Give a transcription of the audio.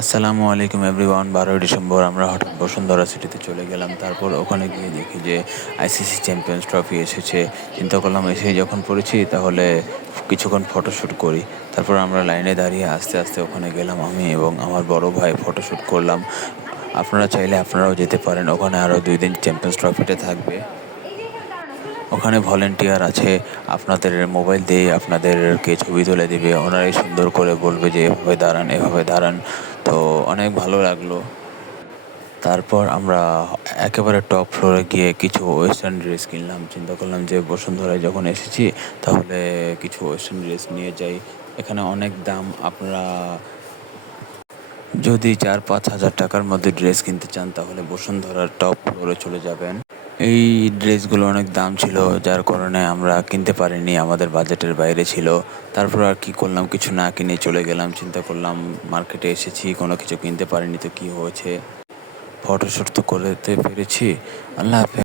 আসসালামু আলাইকুম everyone. 12ই December আমরা হঠাৎ বসুন্ধরা সিটিতে চলে গেলাম। তারপর ওখানে গিয়ে দেখি যে আইসিসি চ্যাম্পিয়ন্স ট্রফি এসেছে। চিন্তা করলাম এসে যখন পড়েছি তাহলে কিছুক্ষণ ফটোশ্যুট করি। তারপর আমরা লাইনে দাঁড়িয়ে আস্তে আস্তে ওখানে গেলাম, আমি এবং আমার বড় ভাই ফটোশ্যুট করলাম। আপনারা চাইলে আপনারাও যেতে পারেন, ওখানে আরও 2 দিন চ্যাম্পিয়ন্স ট্রফিটা থাকবে। ওখানে ভলেন্টিয়ার আছে, আপনাদের মোবাইল দিয়ে আপনাদেরকে ছবি তুলে দিবে, ওনারাই সুন্দর করে বলবে যে এভাবে দাঁড়ান এভাবে দাঁড়ান। তো অনেক ভালো লাগলো। তারপর আমরা একেবারে টপ ফ্লোরে গিয়ে কিছু ওয়েস্টার্ন ড্রেস কিনলাম। চিন্তা করলাম যে বসুন্ধরায় যখন এসেছি তাহলে কিছু ওয়েস্টার্ন ড্রেস নিয়ে যাই। এখানে অনেক দাম, আপনারা যদি 4-5 হাজার টাকার মধ্যে ড্রেস কিনতে চান তাহলে বসুন্ধরার টপ ফ্লোরে চলে যাবেন। এই ড্রেসগুলো অনেক দাম ছিল, যার কারণে আমরা কিনতে পারিনি, আমাদের বাজেটের বাইরে ছিল। তারপর আর কি করলাম, কিছু না কিনে চলে গেলাম। চিন্তা করলাম মার্কেটে এসেছি, কোনো কিছু কিনতে পারিনি তো কী হয়েছে, ফটোশ্যুট তো করতে পেরেছি। আল্লাহ হাফেজ।